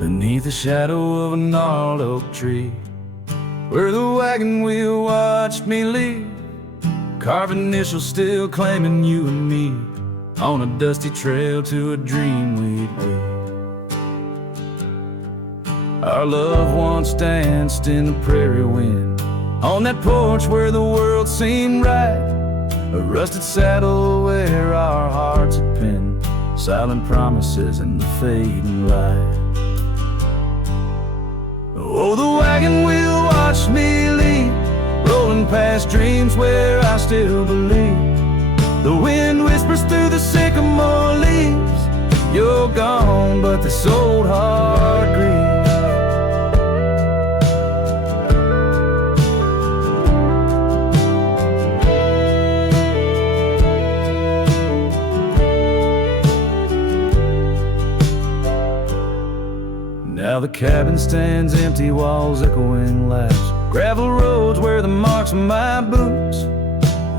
beneath the shadow of a gnarled oak tree, where the wagon wheel watched me leave, carved initials still claiming you and me, on a dusty trail to a dream we'd be. Our loved ones danced in the prairie wind, on that porch where the world seemed right, a rusted saddle where our hearts had pinned, silent promises in the fading light. Oh, the wagon wheel watched me leave, rolling past dreams where I still believe. The wind whispers through the sycamore leaves, you're gone, but this old heart grieves. Now the cabin stands empty, walls echoing laughs, gravel roads where the marks of my boots,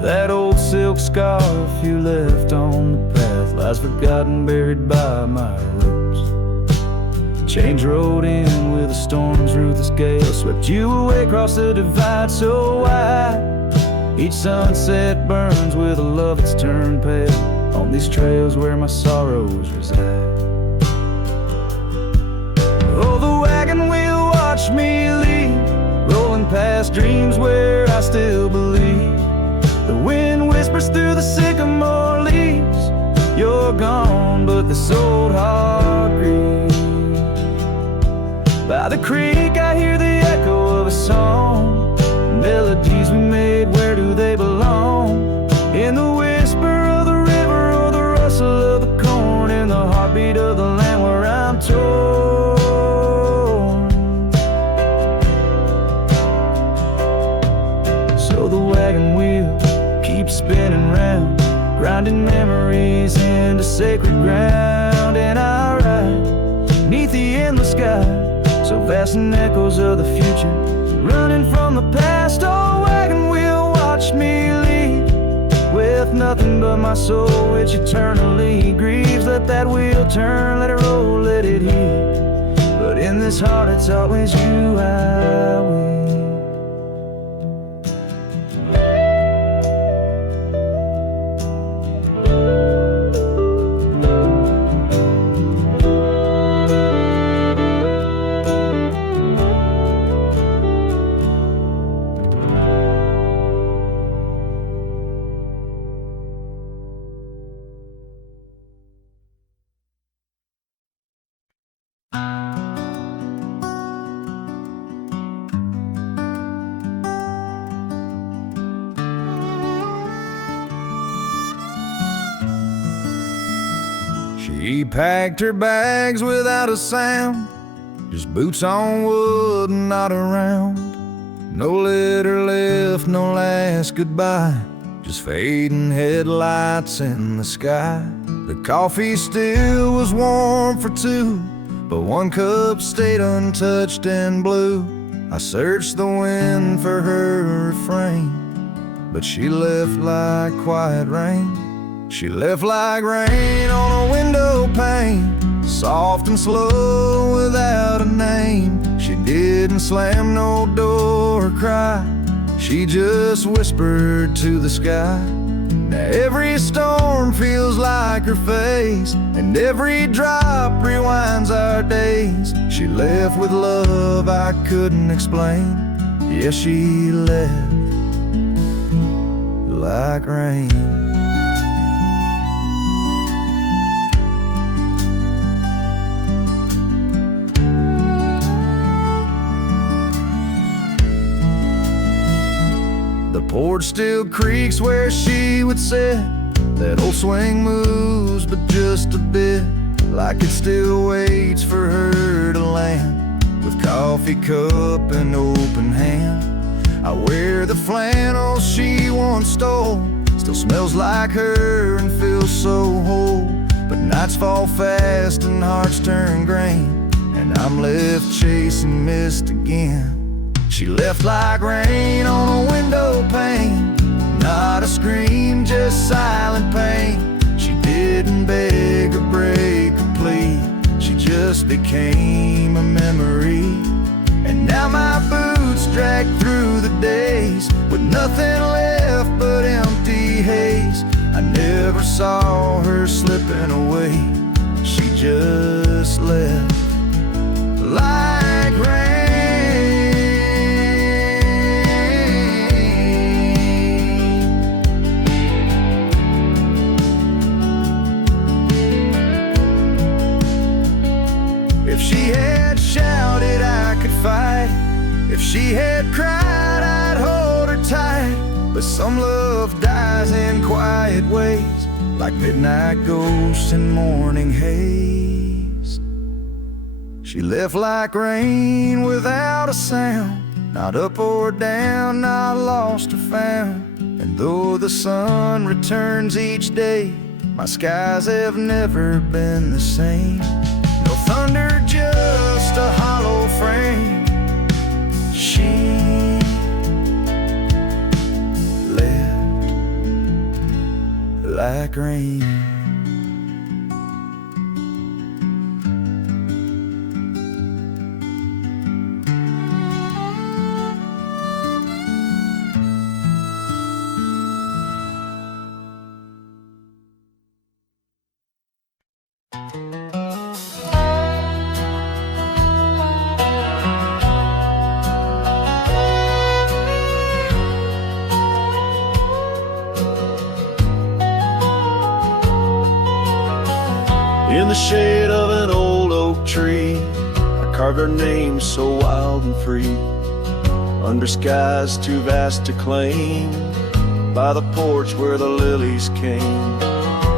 that old silk scarf you left on the path lies forgotten, buried by my roots. Chains rode in with the storm's ruthless gale, swept you away across the divide so wide. Each sunset burns with a love that's turned pale, on these trails where my sorrows reside. Oh, the wagon wheel watched me leave, rolling past dreams where I still believe. The wind whispers through the sycamore leaves, you're gone, but this old heart grieves. By the creek I hear the echo of a song, melodies we made, where do they belong? In the whisper of the river or the rustle of the corn, in the heartbeat of the land where I'm torn. So the wagon wheel keeps spinning round, grinding memories into sacred ground. And I ride neath the endless sky, so vast and echoes of the future, running from the past. Oh, wagon wheel watch me leave, with nothing but my soul which eternally grieves. Let that wheel turn, let it roll, let it heal, but in this heart it's always you I will. She packed her bags without a sound, just boots on wood and not around. No letter left, no last goodbye, just fading headlights in the sky. The coffee still was warm for two, but one cup stayed untouched and blue. I searched the wind for her refrain, but she left like quiet rain. She left like rain on a window pane, soft and slow without a name. She didn't slam no door or cry, she just whispered to the sky. Now every storm feels like her face, and every drop rewinds our days. She left with love I couldn't explain. Yes, she left like rain. The porch still creaks where she would sit, that old swing moves but just a bit, like it still waits for her to land, with coffee cup and open hand. I wear the flannel she once stole, still smells like her and feels so whole. But nights fall fast and hearts turn grain, and I'm left chasing mist again. She left like rain on a window pane, not a scream, just silent pain. She didn't beg or break or plead, she just just became a memory. And now my boots drag through the days with nothing left but empty haze. I never saw her slipping away, she just left like rain. If she had shouted, I could fight. If she had cried, I'd hold her tight. But some love dies in quiet ways, like midnight ghosts in morning haze. She left like rain without a sound, not up or down, not lost or found. And though the sun returns each day, my skies have never been the same. No thunder, just a hollow frame. She left like rain. In the shade of an old oak tree, I carved our names so wild and free, under skies too vast to claim, by the porch where the lilies came.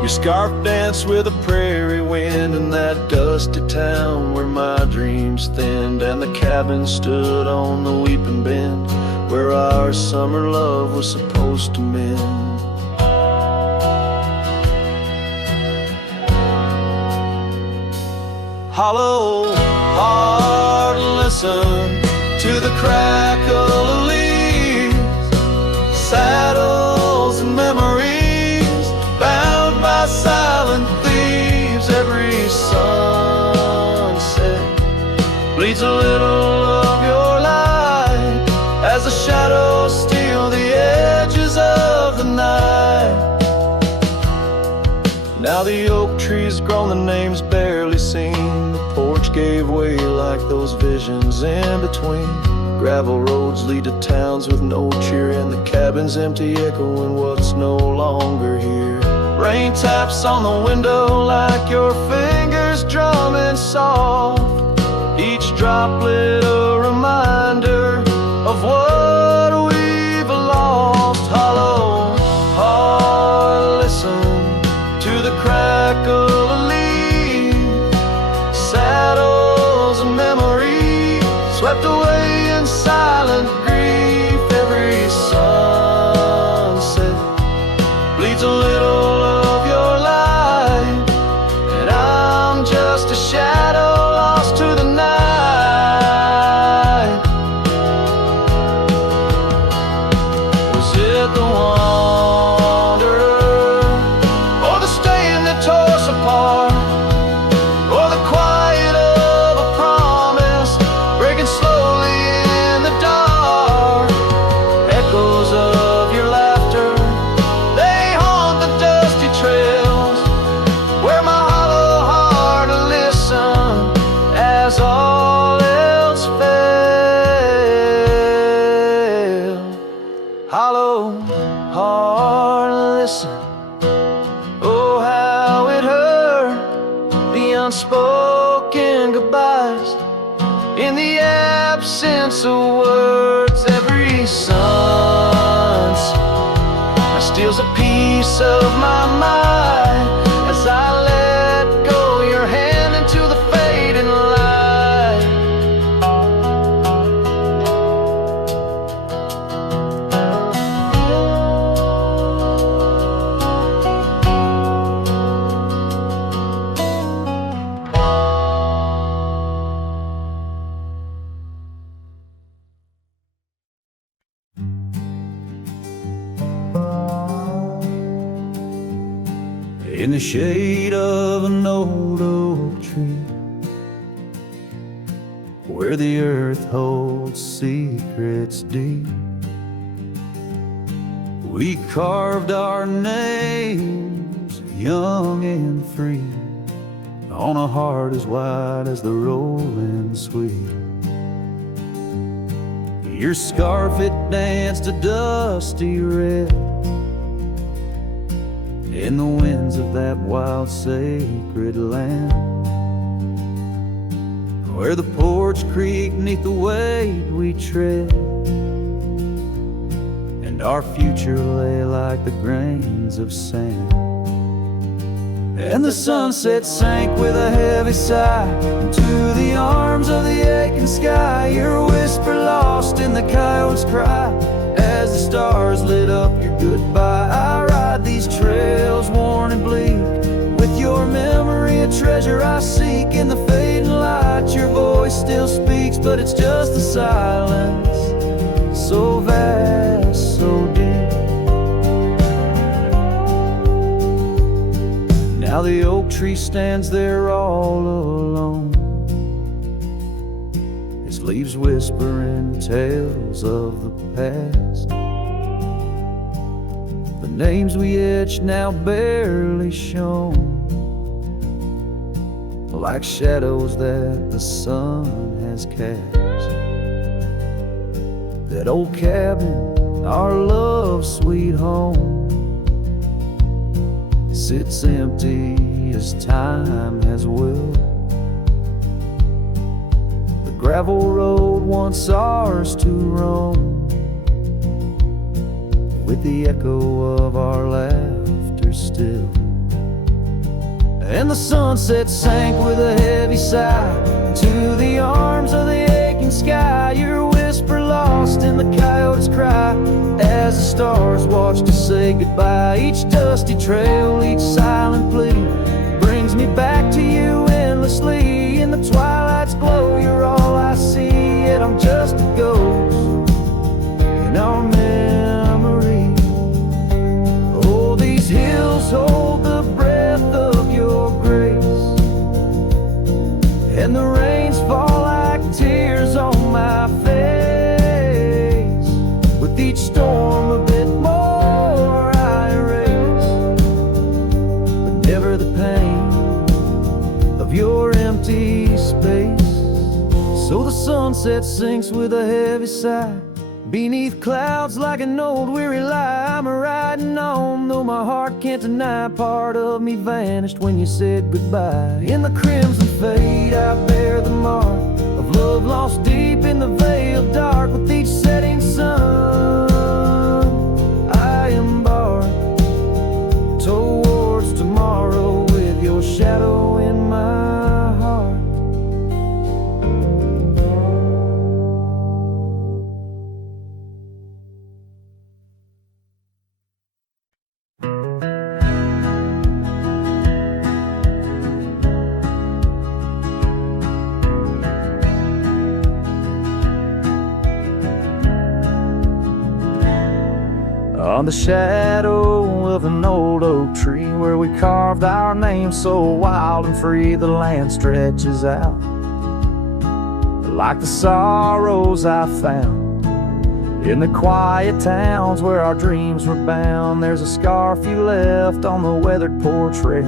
Your scarf danced with a prairie wind in that dusty town where my dreams thinned, and the cabin stood on the weeping bend where our summer love was supposed to mend. Hollow heart, listen to the crackle of leaves, saddles and memories bound by silent thieves. Every sunset bleeds a little of your light as the shadows steal the edges of the night. Now the oak tree's grown, the name's barely seen. The porch gave way like those visions in between. Gravel roads lead to towns with no cheer, and the cabin's empty, echoing what's no longer here. Rain taps on the window like your fingers drumming soft, each droplet a reminder of what we've lost. Hollow heart, listen to the crackle of leaves, saddles and memories swept away in silent grief. Every sunset bleeds a little of your light, and I'm just a shadow lost to the night. Was it the wanderer, or the staying that tore us apart, or the quiet of a promise breaking slowly in the dark? Echoes of your laughter, they haunt the dusty trails where my hollow heart will listen as all else failed. Hollow heart, listen. Oh, how it hurt, the unspoken goodbyes in the absence of words. Every sunset steals a piece of my mind as I let go your hand into the fading light. In the shade of an old oak tree, where the earth holds secrets deep. We carved our names, young and free, on a heart as wide as the rolling sweet. Your scarf, it danced a dusty red in the winds of that wild sacred land, where the porch creaked neath the weight we tread, and our future lay like the grains of sand. And the sunset sank with a heavy sigh into the arms of the aching sky. Your whisper lost in the coyote's cry as the stars lit up your goodbye. I ride these trails worn and bleak with your memory, a treasure I seek. In the fading light your voice still speaks, but it's just a silence so vast, so deep. Now the oak tree stands there all alone, its leaves whispering tales of the past. The names we etched now barely shown, like shadows that the sun has cast. That old cabin, our love's sweet home, sits empty as time has willed. The gravel road once ours to roam, with the echo of our laughter still. And the sunset sank with a heavy sigh to the arms of the aching sky. Your whisper lost in the coyote's cry as the stars watched us say goodbye. Each dusty trail, each silent plea brings me back to you endlessly. In the twilight's glow, you're all I see, yet I'm just a ghost in our memory. Oh, these hills hold the breath of your grace, and the rains fall like tears on my face. With each storm a bit more I erase, but never the pain of your empty space. So the sunset sinks with a heavy sigh beneath clouds like an old weary lie. I'm riding on, though my heart can't deny part of me vanished when you said goodbye. In the crimson fade I bear the mark of love lost deep in the veil dark. With each setting sun I embark towards tomorrow with your shadow in my heart. On the shadow of an old oak tree where we carved our names so wild and free, the land stretches out like the sorrows I found in the quiet towns where our dreams were bound. There's a scarf you left on the weathered porch rail,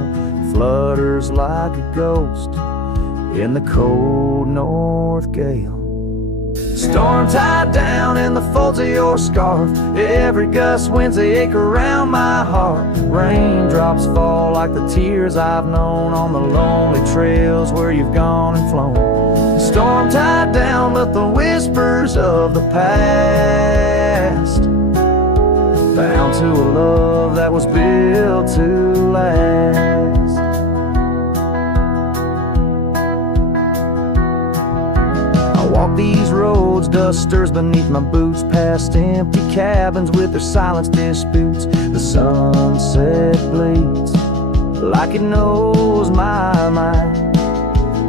flutters like a ghost in the cold north gale. Storm tied down in the folds of your scarf, every gust winds they ache around my heart. Raindrops fall like the tears I've known on the lonely trails where you've gone and flown. Storm tied down but the whispers of the past, bound to a love that was built to last. Walk these roads, dusters beneath my boots, past empty cabins with their silence disputes. The sunset bleeds like it knows my mind,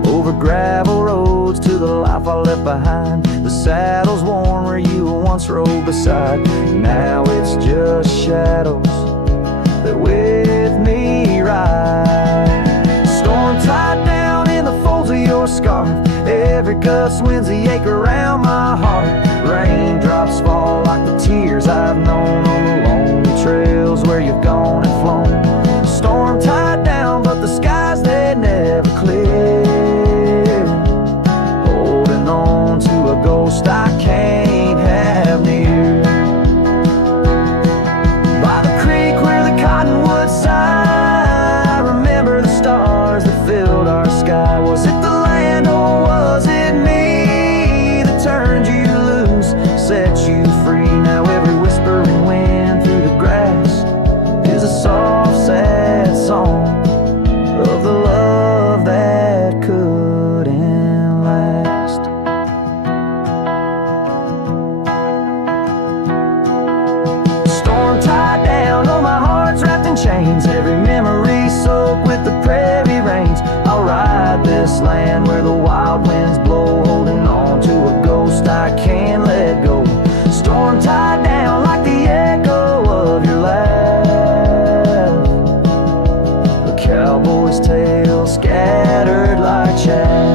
over gravel roads to the life I left behind. The saddle's worn where you once rode beside, now it's just shadows that with me ride. Storm tied down in the folds of your your scarf. Every gust winds the ache around my heart. Raindrops fall like the tears I've known on the lonely trails where you've gone and flown. Storm tied down, but the skies, they never clear. Holding on to a ghost I can't have near. By the creek where the cottonwoods sigh, I remember the stars that filled our sky. Was it the land or was it me that turned you loose, set you free? Now every whispering wind through the grass is a soft, sad song of the love that couldn't last. Storm tied down, oh my heart's wrapped in chains. Every memory soaked with the prairie rains. I'll ride this land where the wild winds blow, holding on to a ghost I can't let go. Storm tied down like the echo of your laugh, a cowboy's tale scattered like chaff.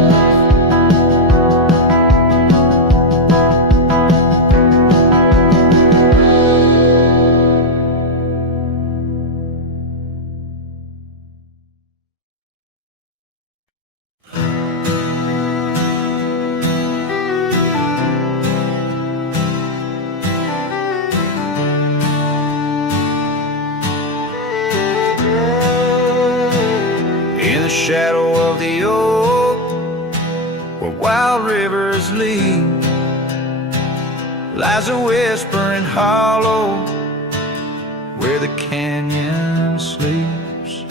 In the shadow of the oak, where wild rivers lead, lies a whispering hollow where the canyon sleeps.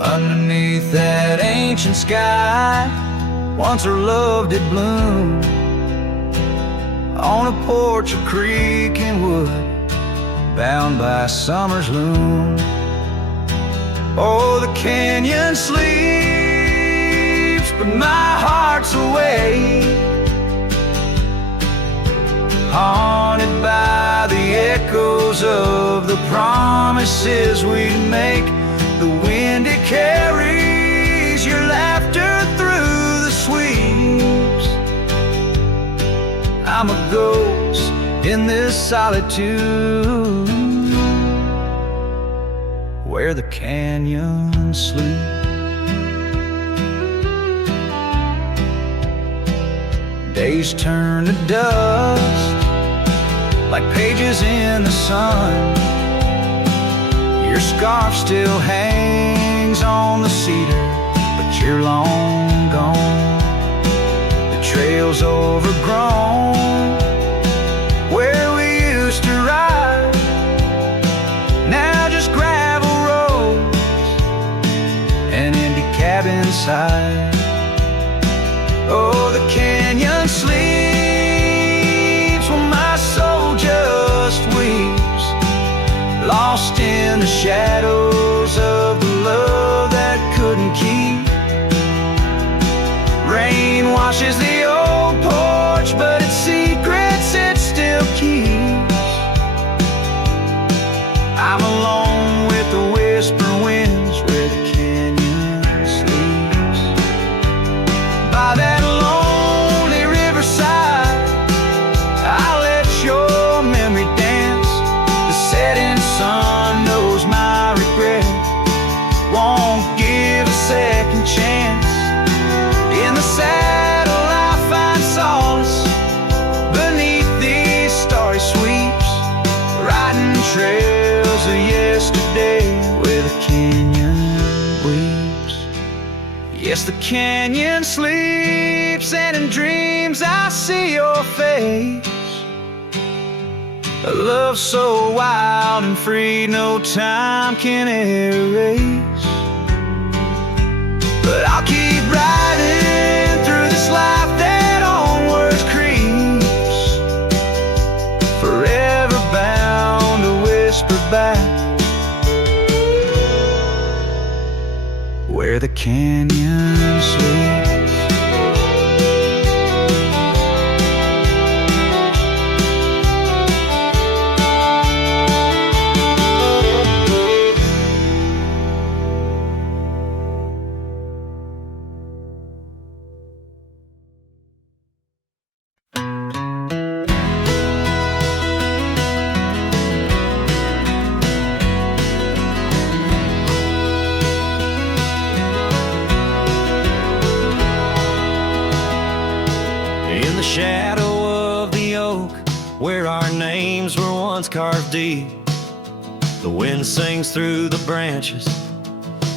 Underneath that ancient sky, once her love did bloom. On a porch of creek and wood, bound by summer's loom. Oh, the canyon sleeps, but my heart's awake, haunted by the echoes of the promises we'd make. The wind, it carries your laughter through the sweeps. I'm a ghost in this solitude where the canyon sleeps. Days turn to dust like pages in the sun. Your scarf still hangs on the cedar, but you're long gone. The trail's overgrown where we used to ride, now just gravel roads and empty cabin side. Oh, the canyon sleeps when my soul just weeps, lost in the shadows of the love that couldn't keep. Rain washes the old porch, but its secrets it still keeps. I'm alone with the whisper winds where the canyon sleeps. By that lonely riverside, I'll let your memory dance. The setting sun knows my regret, won't give a second chance. In the saddle I find solace beneath these starry sweeps, riding trails of yesterday where the canyon weeps. Yes, the canyon sleeps, and in dreams I see your face. A love so wild and free, no time can erase. But I'll keep riding through this life that onwards creeps, forever bound to whisper back where the canyon sleeps. In the shadow of the oak, where our names were once carved deep, the wind sings through the branches,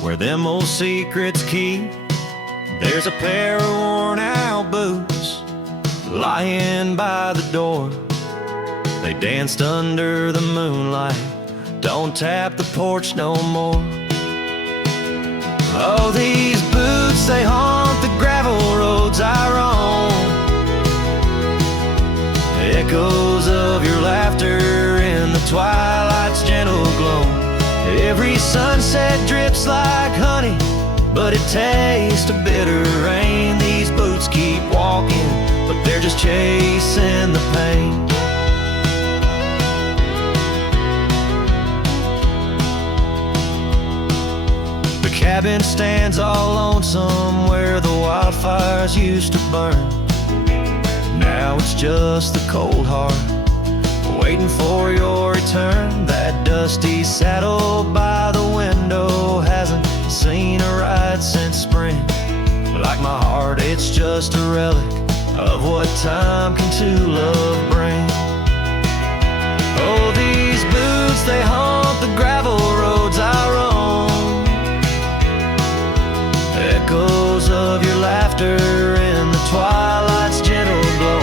where them old secrets keep. There's a pair of worn out boots lying by the door. They danced under the moonlight, don't tap the porch no more. Oh, these boots, they haunt the gravel roads I roam. Echoes of your laughter in the twilight's gentle glow. Every sunset drips like honey, but it tastes of bitter rain. These boots keep walking, but they're just chasing the pain. The cabin stands all lonesome where the wildfires used to burn. Now it's just the cold heart waiting for your return. That dusty saddle by the window hasn't seen a ride since spring. Like my heart, it's just a relic of what time can to love bring. Oh, these boots, they haunt the gravel roads I roam. Echoes of your laughter in the twilight's gentle glow.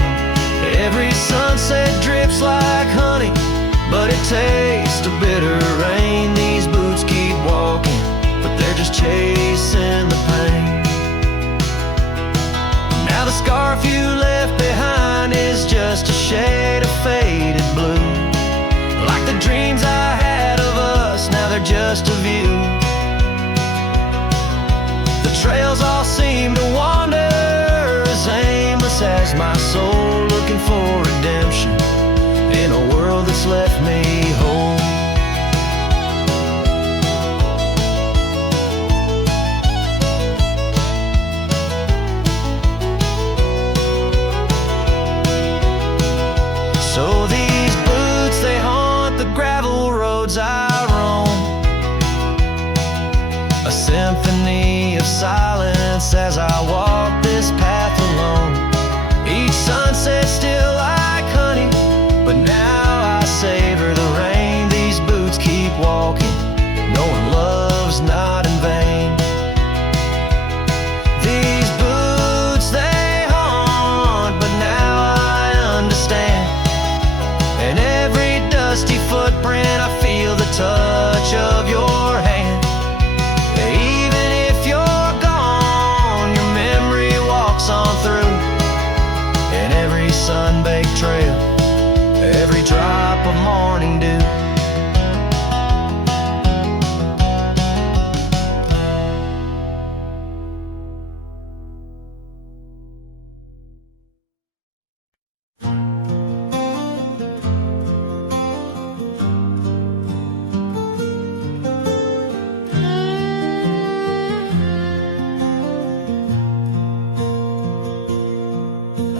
Every sunset drips like honey, but it tastes of bitter rain. These boots keep walking, but they're just chasing the pain. Now the scarf you left behind is just a shade of faded blue. Like the dreams I had of us, now they're just of you. The trails all seem to wander as aimless as my soul, looking for redemption in a world that's left me whole. So these boots, they haunt the gravel roads I roam. A symphony of silence as I walk this path alone. Each sunset still like honey, but now I savor the rain. These boots keep walking, knowing love's not in vain. These boots, they haunt, but now I understand. In every dusty footprint I feel the touch of your hand. Even if you're gone, your memory walks on through. In every sun-baked trail, every drop of morning dew.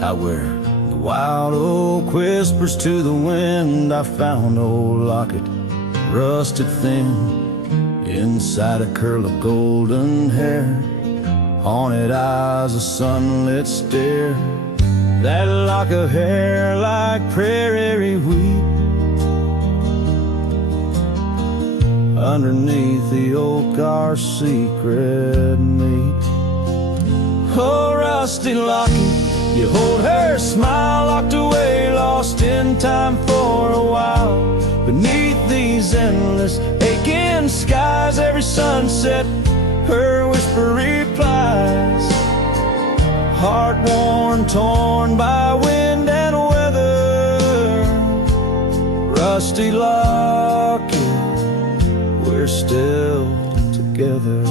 Out where the wild oak whispers to the wind, I found old locket, rusted thin, inside a curl of golden hair, haunted eyes, a sunlit stare. That lock of hair like prairie wheat, underneath the oak our secret meet. Oh, rusty locket, you hold her smile, locked away, lost in time for a while. Beneath these endless aching skies, every sunset her whisper replies. Heart worn, torn by wind and weather, rusty locket, we're still together.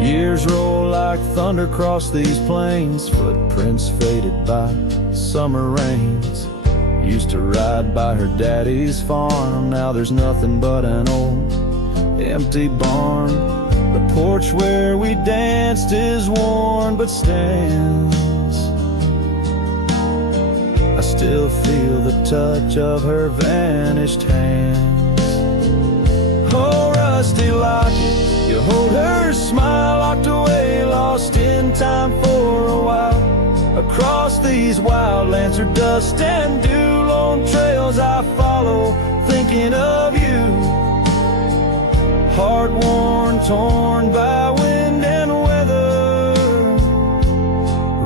Years roll like thunder across these plains, footprints faded by summer rains. Used to ride by her daddy's farm, now there's nothing but an old empty barn. The porch where we danced is worn but stands. I still feel the touch of her vanished hands. Oh, rusty locket, You hold her smile locked away, lost in time for a while. Across these wildlands or dust and dew, lone trails I follow, thinking of you. Heart worn, torn by wind and weather,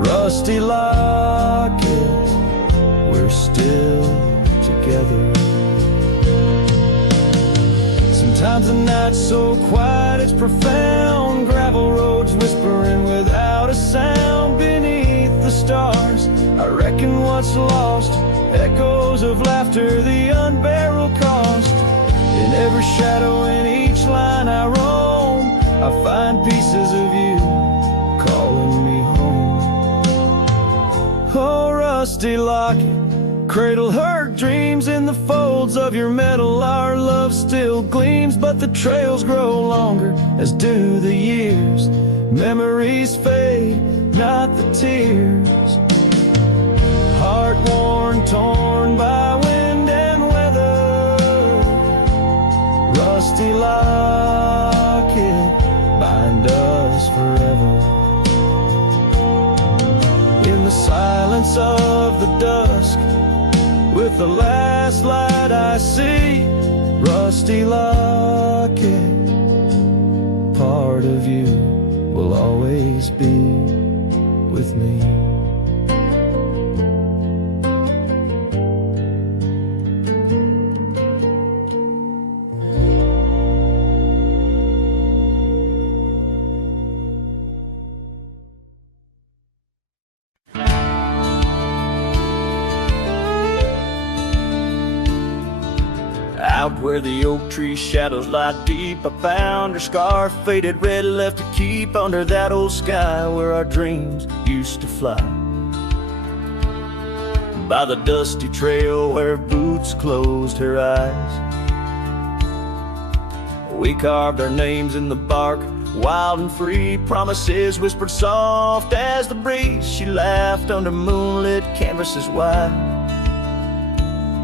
rusty locket, we're still together. Sometimes the night's so quiet it's profound, gravel roads whispering without a sound beneath the stars. I reckon what's lost, echoes of laughter, the unbearable cost. In every shadow, in each line I roam, I find pieces of you calling me home. Oh, rusty locket, cradle her dreams in the folds of your metal. Our love still gleams, but the trails grow longer, as do the years. Memories fade, not the tears. Heart worn, torn by wind and weather, rusty locket, bind us forever. In the silence of the dusk, with the last light I see, rusty locket, part of you will always be with me. Out where the oak tree shadows lie deep, I found her scarf, faded red, left to keep under that old sky where our dreams used to fly. By the dusty trail where boots closed her eyes, we carved our names in the bark, wild and free, promises whispered soft as the breeze. She laughed under moonlit canvases wide.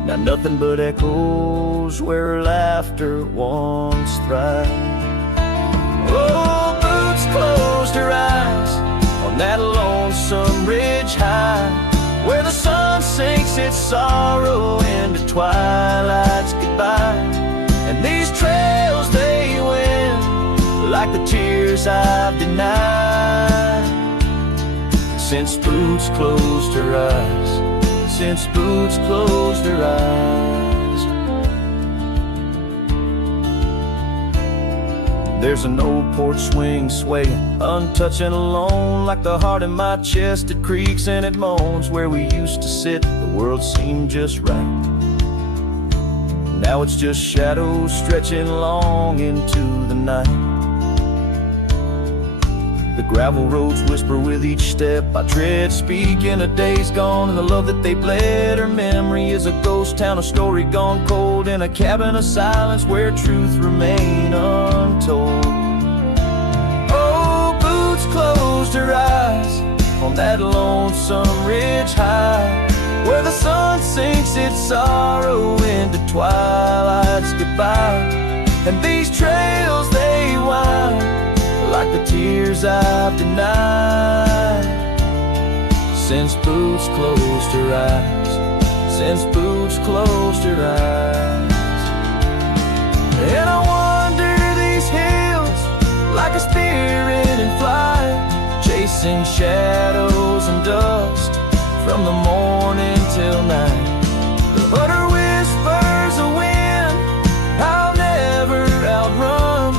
Now nothing but echoes where her laughter once thrived. Oh, boots closed her eyes on that lonesome ridge high, where the sun sinks its sorrow into twilight's goodbye. And these trails they win like the tears I've denied, since boots closed her eyes, since boots closed her eyes. There's an old porch swing swaying, untouched and alone, like the heart in my chest. It creaks and it moans. Where we used to sit, the world seemed just right. Now it's just shadows stretching long into the night. The gravel roads whisper with each step I tread, speaking of days gone and the love that they bled. Her memory is a ghost town, a story gone cold, in a cabin of silence where truth remain untold. Oh, boots closed her eyes on that lonesome ridge high, where the sun sinks its sorrow into twilight's goodbye. And these trails they wind like the tears I've denied, since boots closed her eyes, since boots closed her eyes. And I wander these hills like a spirit in flight, chasing shadows and dust from the morning till night. But her whispers a wind I'll never outrun,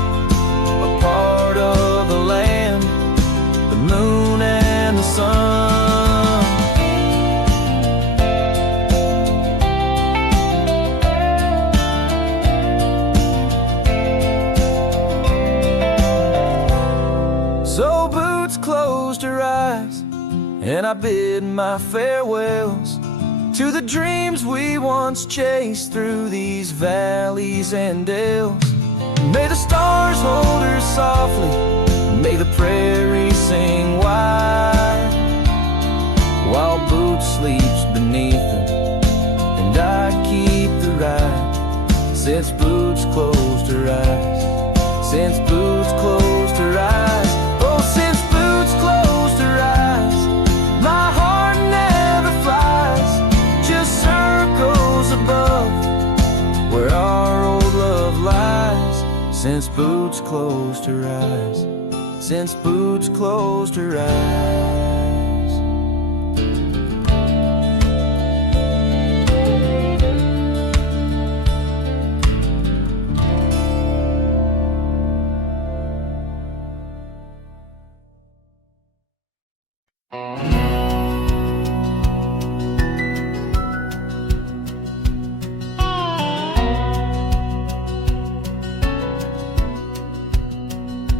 a part of the land, the moon and the sun. So boots closed her eyes, and I bid my farewells to the dreams we once chased through these valleys and dales. May the stars hold her softly, may the prairies sing wide, while boots sleeps beneath them, and I keep the ride. Since boots closed her eyes, since boots closed closed her eyes, since Boots closed her eyes.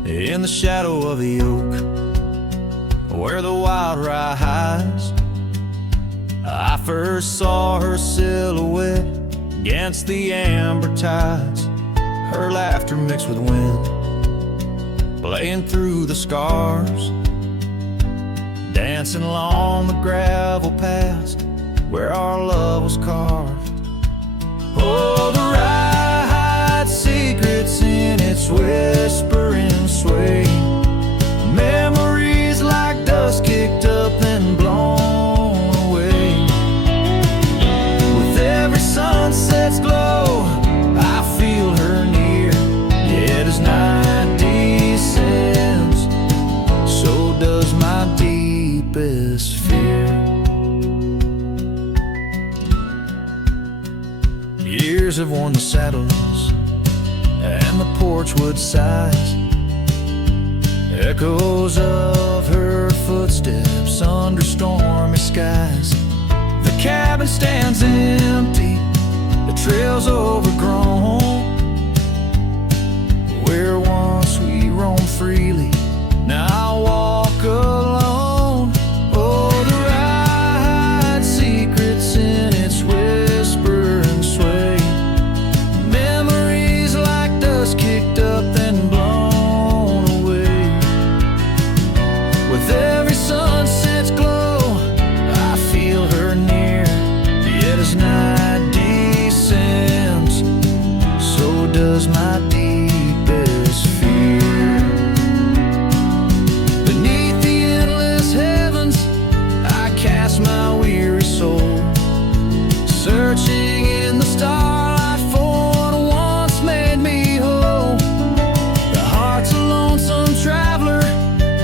In the shadow of the oak, where the wild rye hides, I first saw her silhouette against the amber tides. Her laughter mixed with wind, playing through the scars, dancing along the gravel paths where our love was carved. Oh, the rye hides secrets in its whispering sway, memories like dust kicked up and blown away. With every sunset's glow, I feel her near, yet as night descends, so does my deepest fear. Years have worn the saddles and the porchwood sighs, echoes of her footsteps under stormy skies. The cabin stands empty, the trail's overgrown, where once we roamed freely, now I walk alone. Oh, the ride secrets in its whisper and sway, memories like dust kicked up and blown away. With every sunset's glow, I feel her near, yet as night descends, so does my deepest fear. Beneath the endless heavens, I cast my weary soul, searching in the starlight for what once made me whole. The heart's a lonesome traveler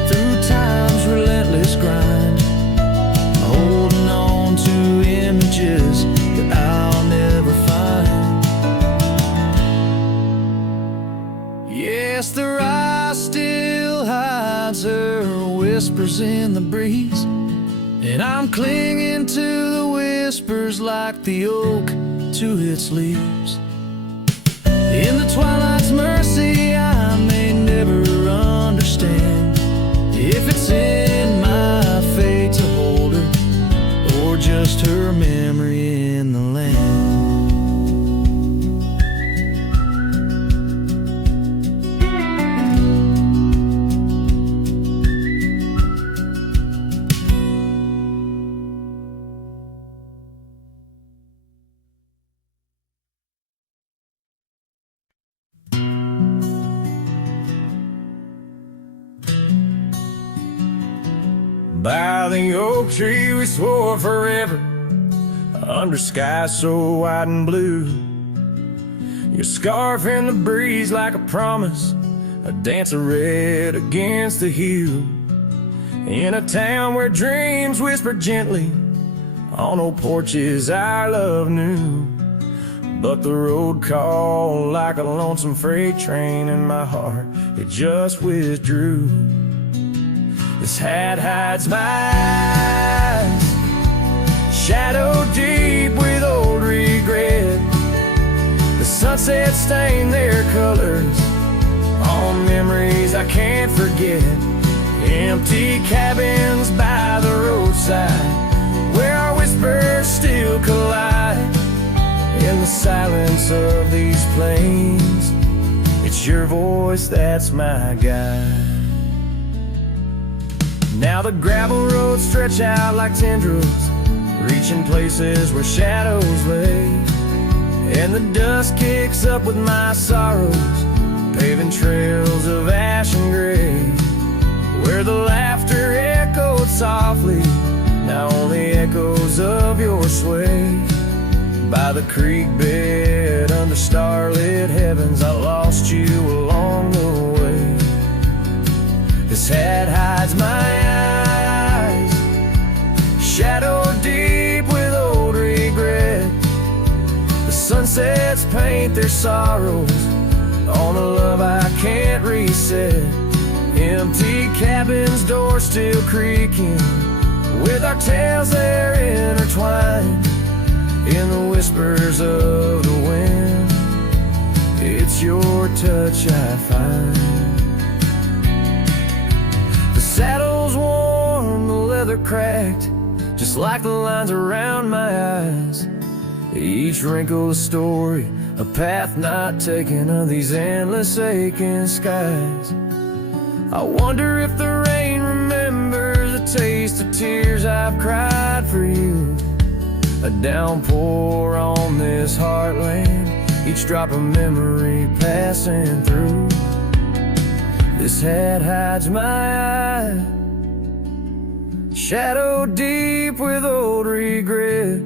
through time's relentless grind, holding on to images that I'll never find. Yes, the rye still hides her whispers in the breeze, and I'm clinging to the whispers like the oak to its leaves. In the twilight's mercy, I may never understand if it's in my fate to hold her, or just her memory in the land. By the oak tree we swore forever, under skies so white and blue. Your scarf in the breeze like a promise, a dance of red against the hue. In a town where dreams whisper gently, on old porches our love knew. But the road called like a lonesome freight train, and my heart, it just withdrew. This hat hides my eyes, shadow deep with old regret. The sunset stained their colors on memories I can't forget. Empty cabins by the roadside, where our whispers still collide. In the silence of these plains, it's your voice that's my guide. Now the gravel roads stretch out like tendrils, reaching places where shadows lay, and the dust kicks up with my sorrows, paving trails of ash and gray, where the laughter echoed softly, now only echoes of your sway. By the creek bed under starlit heavens, I lost you along the way. This hat hides my eyes, shadowed deep with old regret. The sunsets paint their sorrows on a love I can't reset. Empty cabins, doors still creaking, with our tales there intertwined in the whispers of the wind. It's your touch I find. The saddle's worn, the leather cracked, just like the lines around my eyes. Each wrinkle a story, a path not taken of these endless aching skies. I wonder if the rain remembers the taste of tears I've cried for you. A downpour on this heartland, each drop of memory passing through. This hat hides my eye, shadowed deep with old regret.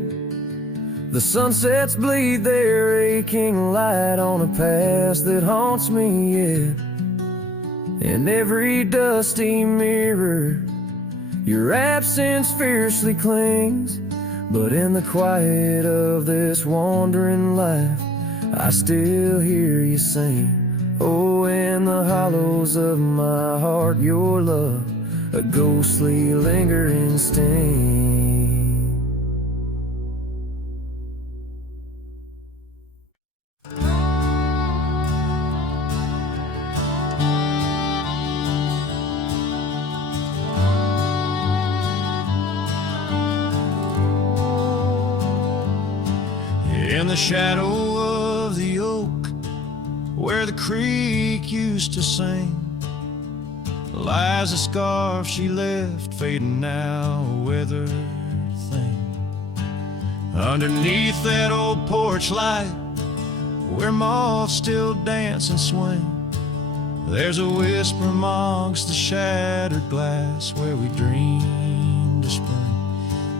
The sunsets bleed their aching light on a past that haunts me yet. In every dusty mirror, your absence fiercely clings. But in the quiet of this wandering life, I still hear you sing. Oh, in the hollows of my heart, your love, a ghostly lingering sting. In the shadow of the oak, where the creek used to sing, lies a scarf she left, fading now, a weathered thing. Underneath that old porch light, where moths still dance and swing, there's a whisper amongst the shattered glass, where we dreamed of spring.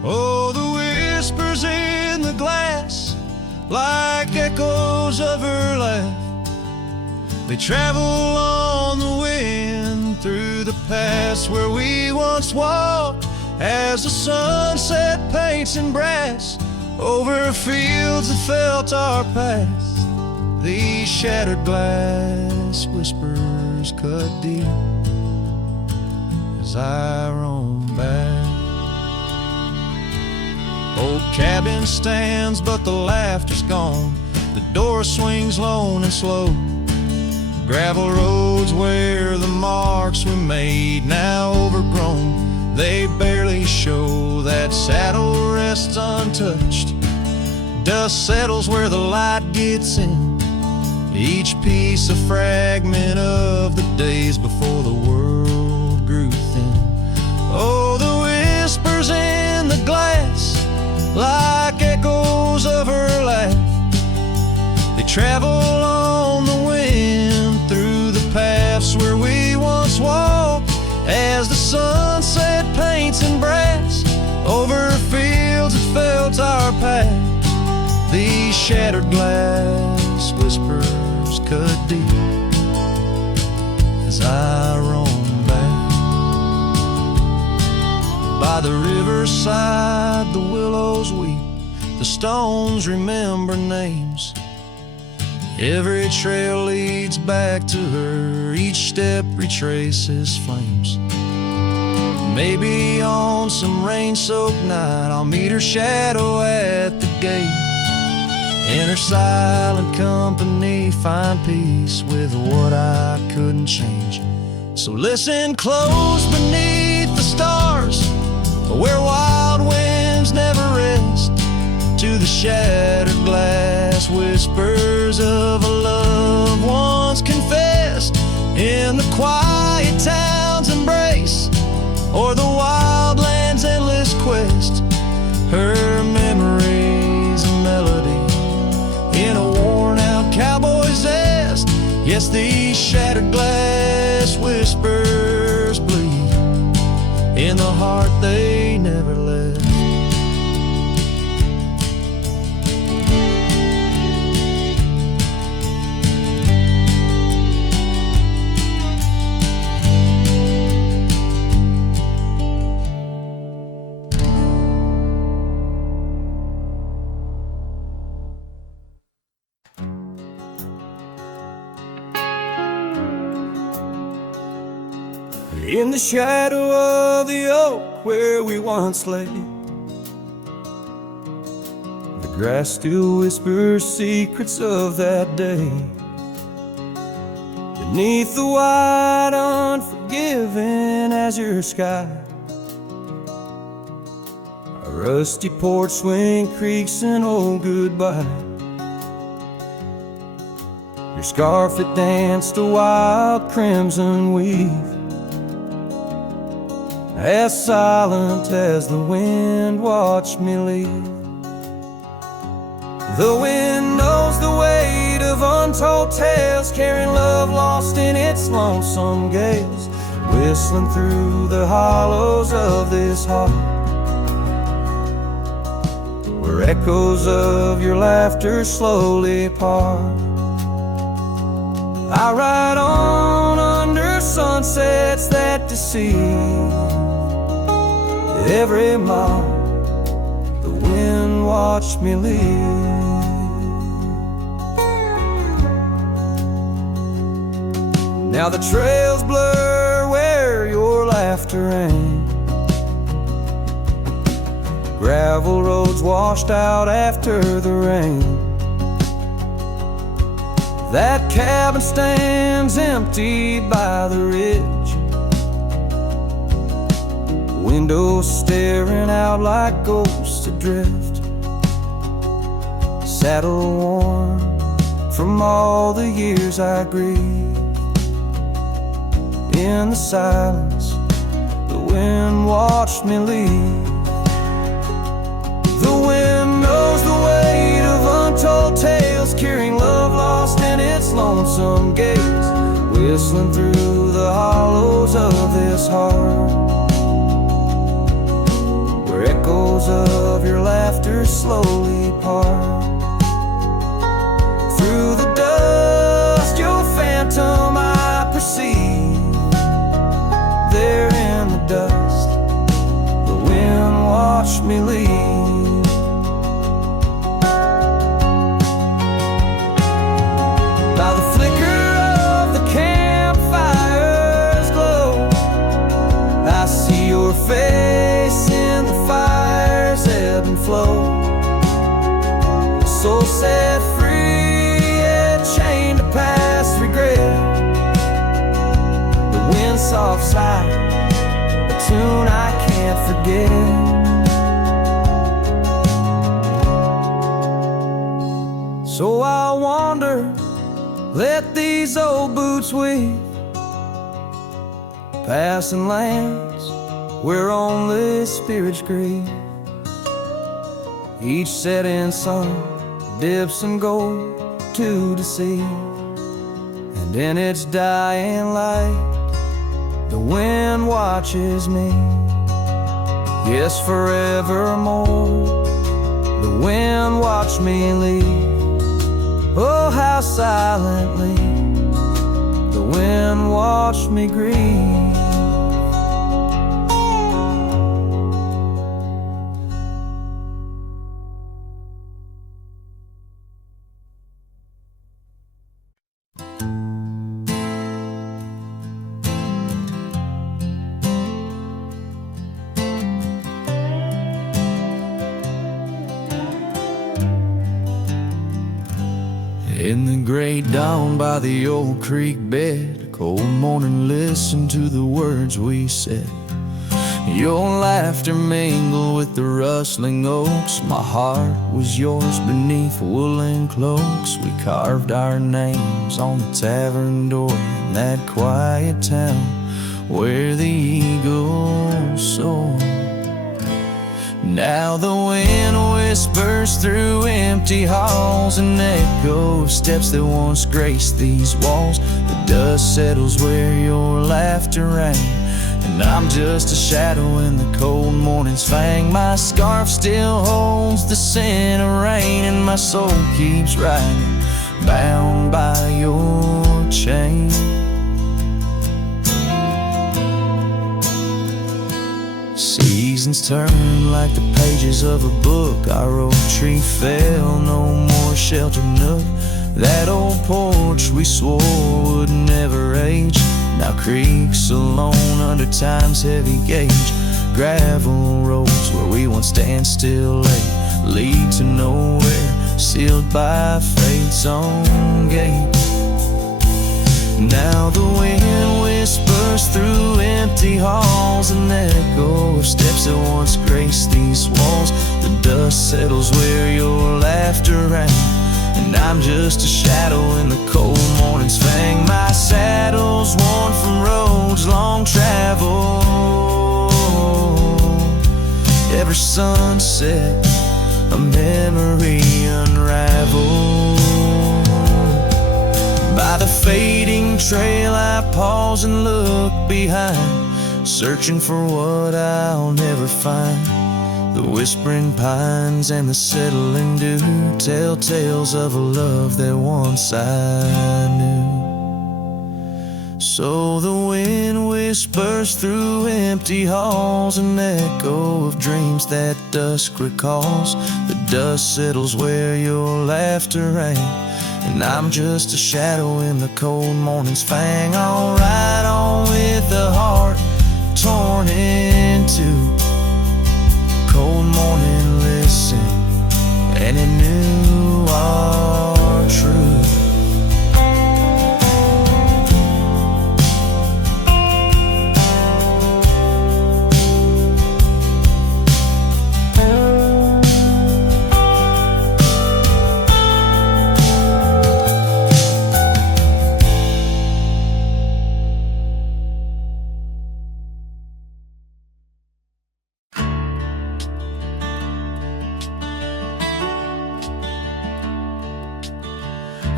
Oh, the whispers in the glass, like echoes of her laugh, they travel on the wind through the past where we once walked, as the sunset paints in brass over fields that felt our past. These shattered glass whispers cut deep as I roam back. Old cabin stands, but the laughter's gone. The door swings lone and slow. Gravel roads where the marks we made, now overgrown, they barely show. That saddle rests untouched, dust settles where the light gets in, each piece a fragment of the days before the world grew thin. Oh, the whispers in the glass, like echoes of her laugh, they travel on the wind through the paths where we once walked, as the sunset paints in brass over fields that felt our path. These shattered glass whispers cut deep as I roam back. By the riverside the willows weep, the stones remember names. Every trail leads back to her, each step retraces flames. Maybe on some rain-soaked night I'll meet her shadow at the gate. In her silent company find peace with what I couldn't change. So listen close beneath the stars, where wild winds never rest, to the shattered glass whispers of a love once confessed. In the quiet town's embrace, or the wildland's endless quest, her memory's a melody in a worn-out cowboy's zest. Yes, these shattered glass whispers bleed in the heart they never left. In the shadow of the oak where we once lay, the grass still whispers secrets of that day. Beneath the wide, unforgiving azure sky, a rusty porch swing creaks an old goodbye. Your scarf it danced a wild crimson weave, as silent as the wind watched me leave. The wind knows the weight of untold tales, carrying love lost in its lonesome gaze, whistling through the hollows of this heart, where echoes of your laughter slowly part. I ride on under sunsets that deceive. Every mile the wind watched me leave. Now the trails blur where your laughter rang, gravel roads washed out after the rain. That cabin stands empty by the ridge, windows staring out like ghosts adrift, saddle worn from all the years I grieved. In the silence, the wind watched me leave. The wind knows the weight of untold tales, carrying love lost in its lonesome gaze, whistling through the hollows of this heart, where echoes of your laughter slowly part. Through the dust, your phantom I perceive. There in the dust, the wind watched me leave. By the flicker of the campfire's glow, I see your face in the fire's ebb and flow. A soul set free, yet chained to past regret. The wind's soft sigh, a tune I can't forget. So I'll wander, let these old boots weave, passing lands where only spirits grieve. Each setting sun dips in gold to deceive, and in its dying light the wind watches me. Yes, forevermore the wind watched me leave. Oh, how silently the wind watched me grieve. In the gray dawn by the old creek bed, a cold morning, listen to the words we said. Your laughter mingled with the rustling oaks. My heart was yours beneath woolen cloaks. We carved our names on the tavern door in that quiet town where the eagles soar. Now the wind whispers through empty halls and echoes steps that once graced these walls. The dust settles where your laughter rang, and I'm just a shadow in the cold morning's fang. My scarf still holds the scent of rain, and my soul keeps riding, bound by your chain. Seasons turn like the pages of a book. Our oak tree fell, no more shelter nook. That old porch we swore would never age now creaks alone good times, heavy gauge. Gravel roads where we once stand still late lead to nowhere, sealed by fate's own gate. Now the wind whispers through empty halls, an echo of steps that once graced these walls. The dust settles where your laughter rang, and I'm just a shadow in the cold morning's fang. My saddle's worn from roads long traveled. Every sunset, a memory unraveled. By the fading trail I pause and look behind, searching for what I'll never find. The whispering pines and the settling dew tell tales of a love that once I knew. So the wind whispers through empty halls, an echo of dreams that dusk recalls. The dust settles where your laughter rang, and I'm just a shadow in the cold morning's fang. I'll ride on with a heart torn in two. Cold morning, listen, and it knew our truth.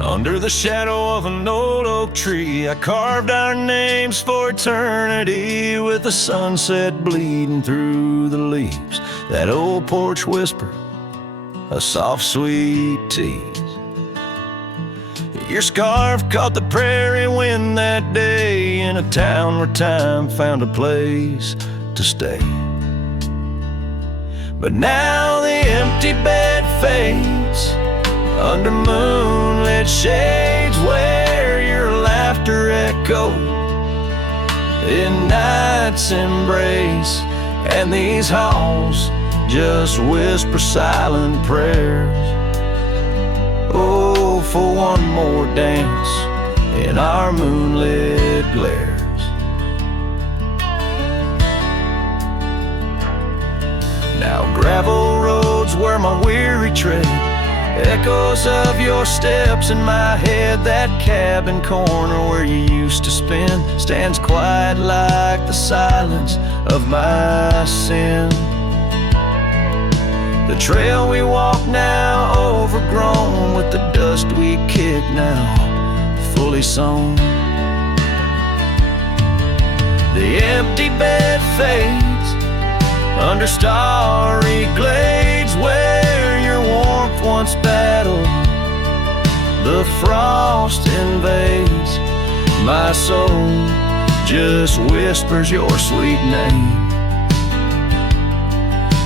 Under the shadow of an old oak tree, I carved our names for eternity, with the sunset bleeding through the leaves. That old porch whisper, a soft sweet tease. Your scarf caught the prairie wind that day, in a town where time found a place to stay. But now the empty bed fades under moonlit shades, where your laughter echoed in night's embrace, and these halls just whisper silent prayers. Oh, for one more dance in our moonlit glares. Now gravel roads where my weary tread, echoes of your steps in my head. That cabin corner where you used to spend stands quiet like the silence of my sin. The trail we walk now overgrown, with the dust we kick now fully sown. The empty bed fades under starry glades, where your warmth once battled the frost invades. My soul just whispers your sweet name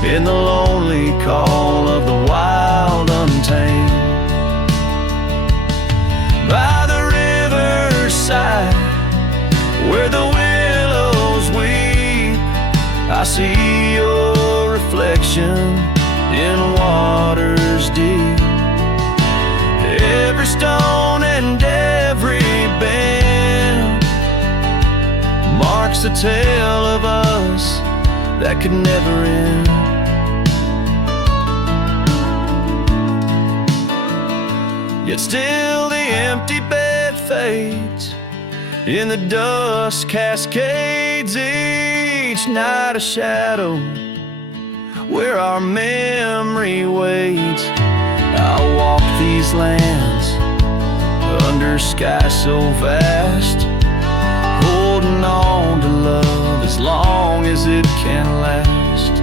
in the lonely call of the wild untamed. By the riverside where the willows weep, I see your reflection in waters deep. Every stone and every bend marks the tale of us that could never end. Yet still the empty bed fades, in the dust cascades, each night a shadow where our memory waits. I'll walk these lands under sky so vast, holding on to love as long as it can last.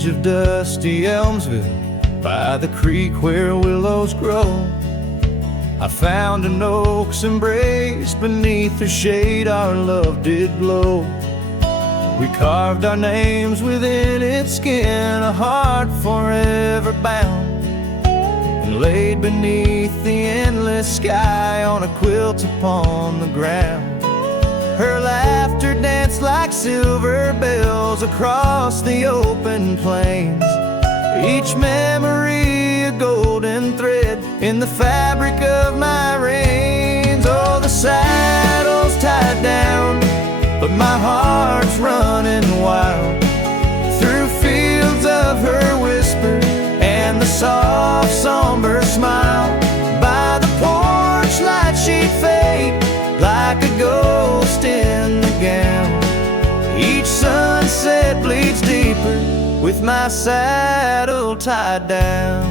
edge of dusty Elmsville, by the creek where willows grow, I found an oak's embrace. Beneath the shade our love did glow. We carved our names within its skin, a heart forever bound, and laid beneath the endless sky on a quilt upon the ground. Her laughter danced like silver bells across the open plains, each memory a golden thread in the fabric of my reins. Oh, the saddle's tied down, but my heart's running wild through fields of her whisper and the soft somber smile. By the porch light she'd fade like a ghost in the gown. Each sunset bleeds deeper with my saddle tied down.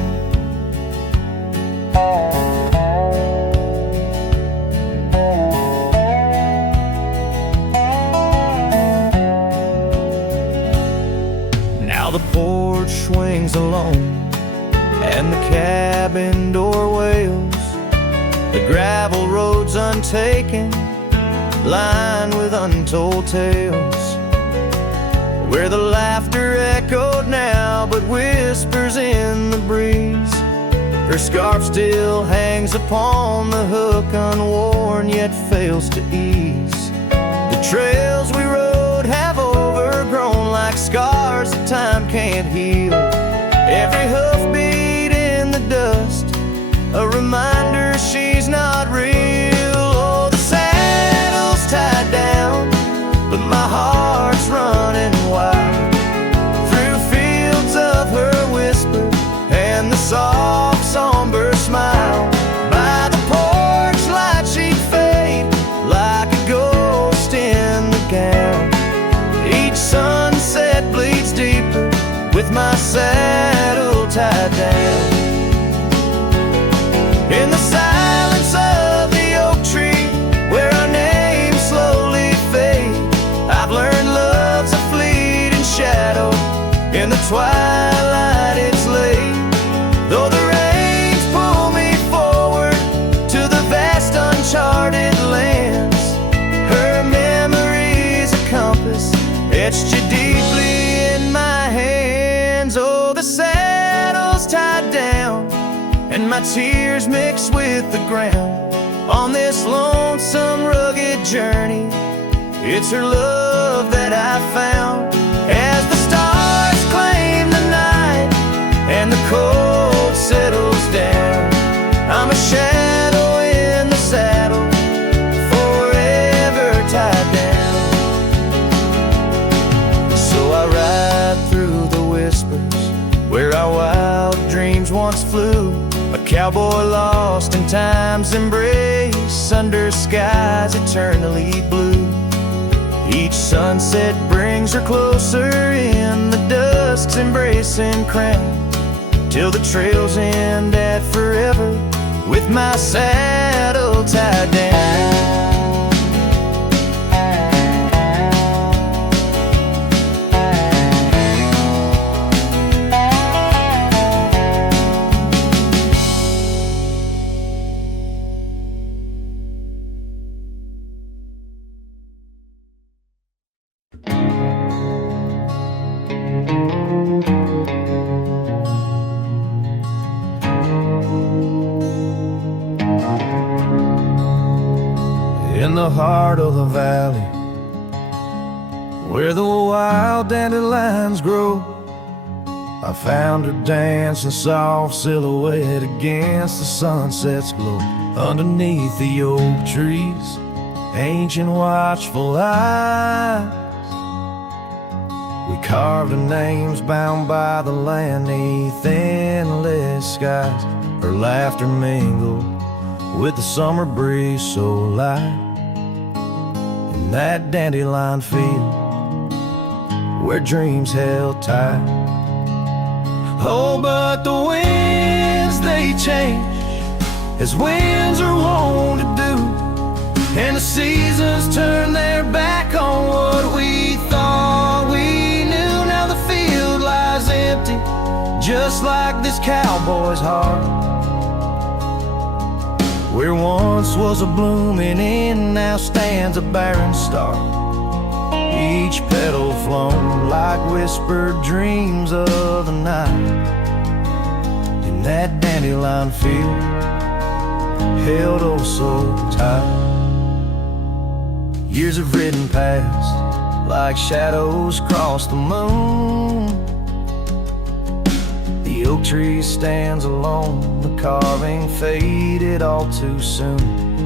Now the porch swings alone and the cabin door wails. The gravel road's untaken, lined with untold tales, where the laughter echoed now but whispers in the breeze. Her scarf still hangs upon the hook, unworn yet fails to ease. The trails we rode have overgrown like scars that time can't heal. Every hoofbeat in the dust, a reminder she's not real. Oh, the saddle's tied down, but my heart's running wild through fields of her whisper and the soft somber smile. By the porch light she'd fade like a ghost in the gown. Each sunset bleeds deeper with my saddle tied down. In the silence of the oak tree, where our names slowly fade, I've learned love's a fleeting shadow. In the twilight it's late, though the rains pull me forward to the vast uncharted lands. Her memory's a compass etched you deeply in my hands. Oh, the saddle's tied down and my tears mix with the ground on this lonesome rugged journey. It's her love that I found. As the stars claim the night and the cold settles down, I'm a shadow in the saddle, forever tied down. So I ride through the whispers where our wild dreams once flew, a cowboy lost in time's embrace under skies eternally blue. Each sunset brings her closer in the dusk's embracing crown, till the trails end at forever with my saddle tied down. In the heart of the valley, where the wild dandelions grow, I found her dancing soft silhouette against the sunset's glow. Underneath the oak trees, ancient watchful eyes, we carved our names bound by the land neath endless skies. Her laughter mingled with the summer breeze so light in that dandelion field where dreams held tight. Oh, but the winds, they change as winds are wont to do, and the seasons turn their back on what we thought we knew. Now the field lies in just like this cowboy's heart. Where once was a blooming inn, now stands a barren star. Each petal flown like whispered dreams of the night. In that dandelion field, held oh so tight. Years have ridden past like shadows cross the moon. The oak tree stands alone, the carving faded all too soon.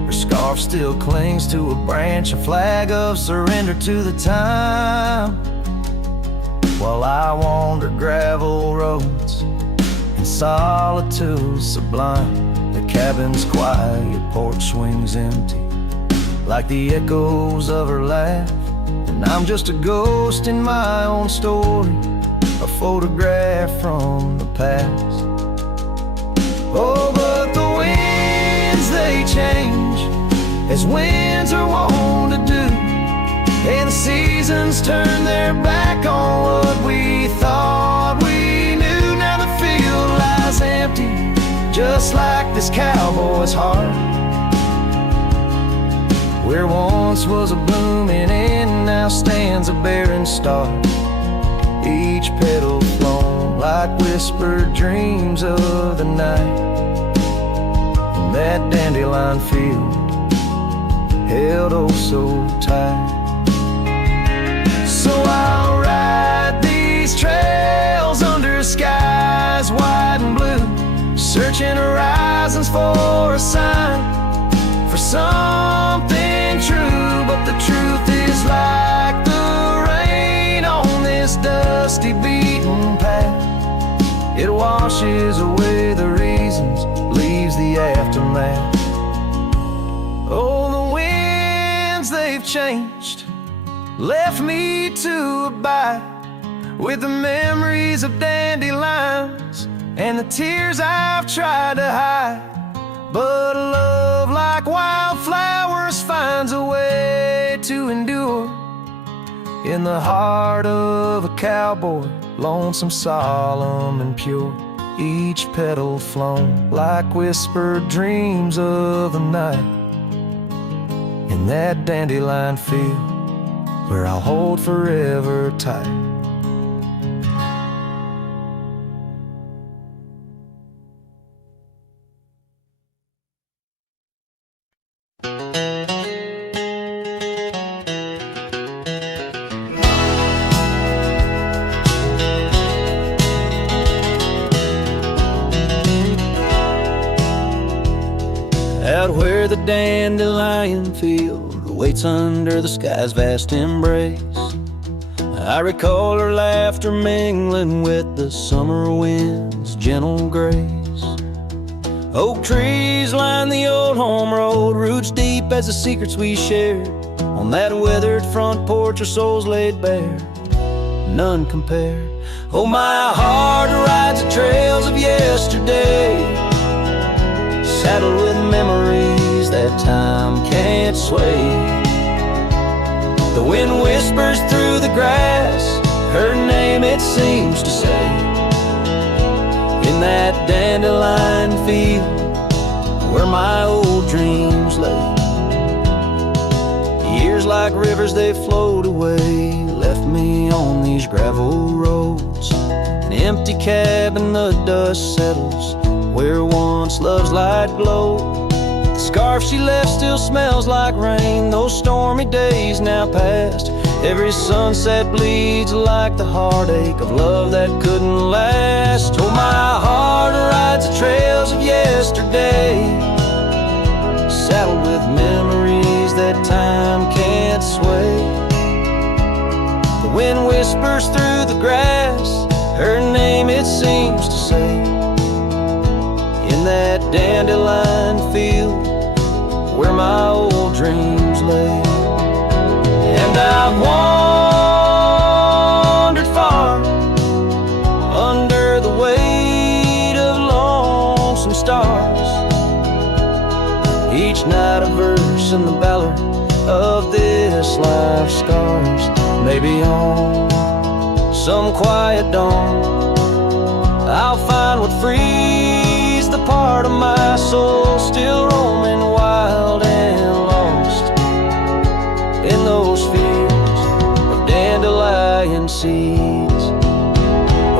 Her scarf still clings to a branch, a flag of surrender to the time. While I wander gravel roads in solitude sublime, the cabin's quiet porch swings empty like the echoes of her laugh. And I'm just a ghost in my own story, a photograph from the past. Oh, but the winds, they change, as winds are wont to do. And the seasons turn their back on what we thought we knew. Now the field lies empty, just like this cowboy's heart. Where once was a blooming inn, now stands a barren star. Each petal flown like whispered dreams of the night. In that dandelion field, held oh so tight. So I'll ride these trails under skies wide and blue, searching horizons for a sign, for something true. But the truth is like the rain on this dusty beaten path. It washes away the reasons, leaves the aftermath. Oh, the winds, they've changed, left me to abide with the memories of dandelions and the tears I've tried to hide. But a love like wildflowers finds a way to endure in the heart of a cowboy, lonesome, solemn, and pure. Each petal flown like whispered dreams of the night. In that dandelion field, where I'll hold forever tight. Out where the dandelion field waits under the sky's vast embrace, I recall her laughter mingling with the summer wind's gentle grace. Oak trees line the old home road, roots deep as the secrets we shared. On that weathered front porch, our souls laid bare, none compared. Oh, my heart rides the trails of yesterday, saddled with memories that time can't sway. The wind whispers through the grass, her name it seems to say. In that dandelion field where my old dreams lay. Years like rivers, they flowed away, left me on these gravel roads. An empty cabin, the dust settles where once love's light glowed. The scarf she left still smells like rain, those stormy days now past. Every sunset bleeds like the heartache of love that couldn't last. Oh, my heart rides the trails of yesterday, saddled with memories that time can't sway. The wind whispers through the grass, her name it seems to say. In that dandelion field where my old dreams lay. And I've wandered far under the weight of lonesome stars, each night a verse in the ballad of this life's scars. Maybe on some quiet dawn I'll find would freeze the part of my soul still roaming wild and lost in those fields of dandelion seeds.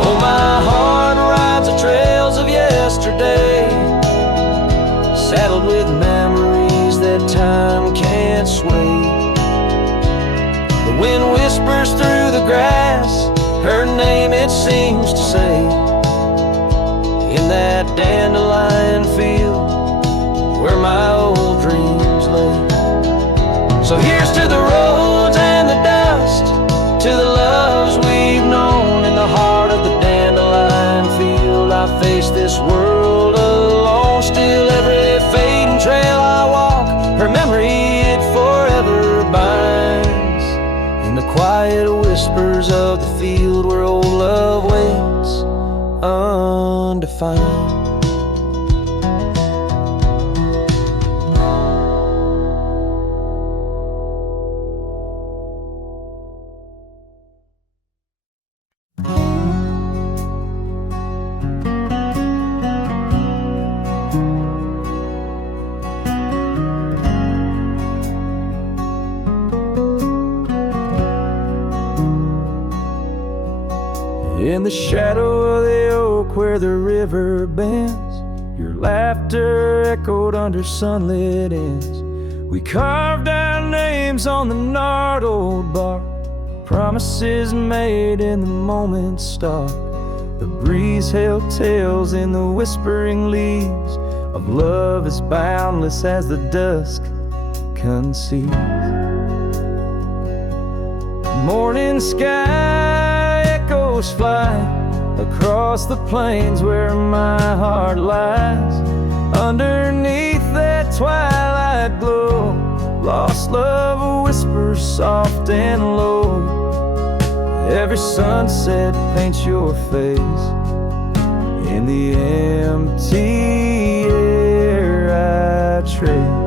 Oh, my heart rides the trails of yesterday, saddled with memories that time can't sway. The wind whispers through the grass, her name it seems to say, in that dandelion field where my old dreams lay. So here's to the roads and the dust, to the loves we've known in the heart of the dandelion field. I face this world alone, still every fading trail I walk, her memory it forever binds in the quiet whispers of the field where old love waits undefined. In the shadow of the oak where the river bends, your laughter echoed under sunlit ends. We carved our names on the gnarled old bark, promises made in the moment's start. The breeze held tales in the whispering leaves of love as boundless as the dusk conceives. Morning sky echoes fly across the plains where my heart lies. Underneath that twilight glow, lost love whispers soft and low. Every sunset paints your face in the empty air I trace.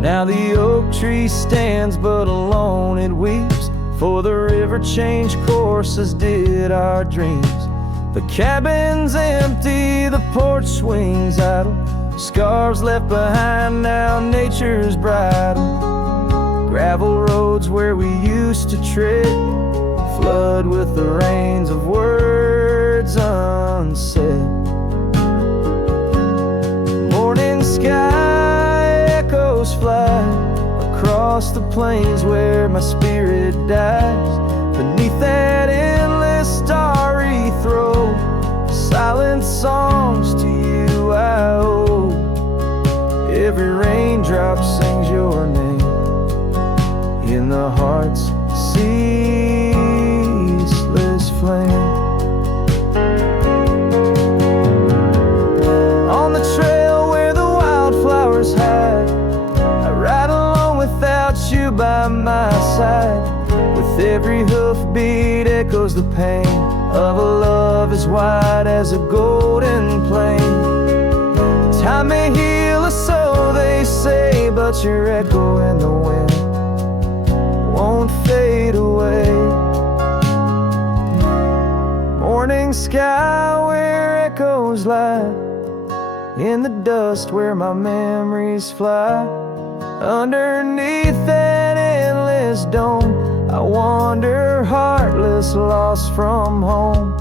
Now the oak tree stands but alone it weeps, for the river changed courses did our dreams. The cabin's empty, the porch swings idle, scars left behind now nature's bridle. Gravel roads where we used to tread flood with the rains of words unsaid. Morning sky echoes fly across the plains where my spirit dies. Beneath that endless starry throw, silent songs to you I owe. Every raindrop sings your name in the heart's ceaseless flame. On the trail where the wildflowers hide, I ride along without you by my side. With every hoofbeat echoes the pain of a love as wide as a golden plain. Time may heal us, so they say, but your echo in the wind won't fade away. Morning sky where echoes lie, in the dust where my memories fly. Underneath that endless dome, I wander heartless, lost from home.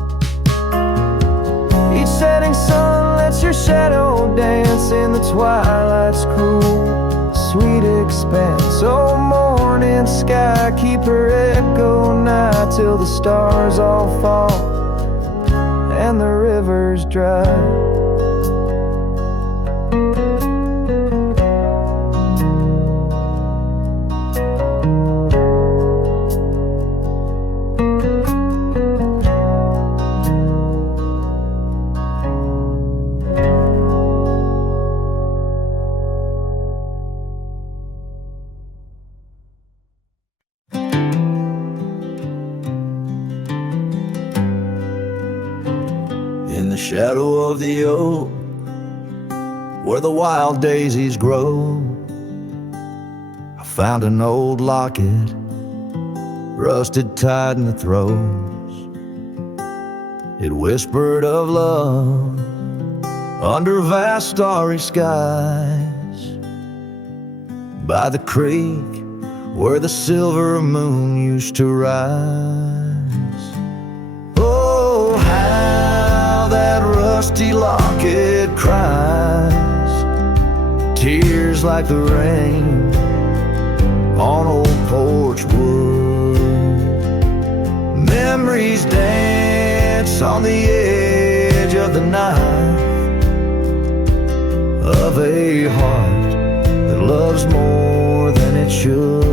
Each setting sun lets your shadow dance in the twilight's cruel, sweet expanse. Oh, morning sky, keep her echo nigh till the stars all fall and the rivers dry. In the shadow of the oak, where the wild daisies grow, I found an old locket rusted tight in the throes. It whispered of love under vast starry skies, by the creek where the silver moon used to rise. Oh, how that rusty locket cries, tears like the rain on old porch wood. Memories dance on the edge of the knife of a heart that loves more than it should.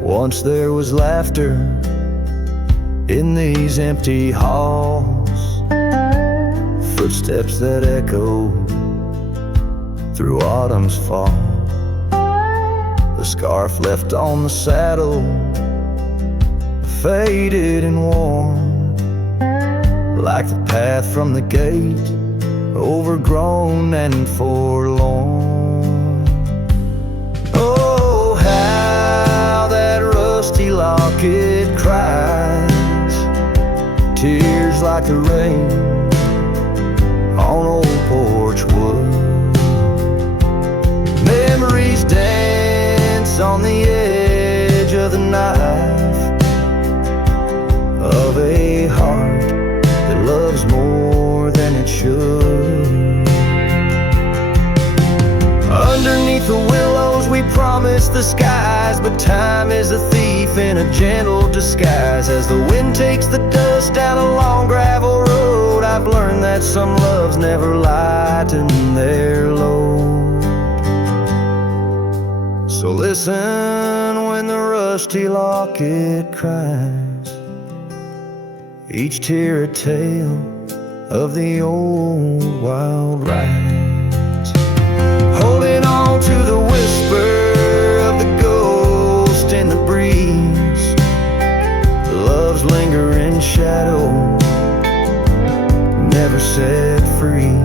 Once there was laughter in these empty halls, footsteps that echoed through autumn's fall. The scarf left on the saddle, faded and worn, like the path from the gate, overgrown and forlorn. Oh, how that rusty locket cries, tears like the rain on old porch wood. Memories dance on the edge of the knife of a heart that loves more than it should. Underneath the willows we promised the skies, but time is a thief in a gentle disguise. As the wind takes the dust down a long gravel road, I've learned that some loves never lighten their load. So listen when the rusty locket cries, each tear a tale of the old wild rides. Holding on to the whisper of the ghost in the breeze, love's lingering shadow never set free.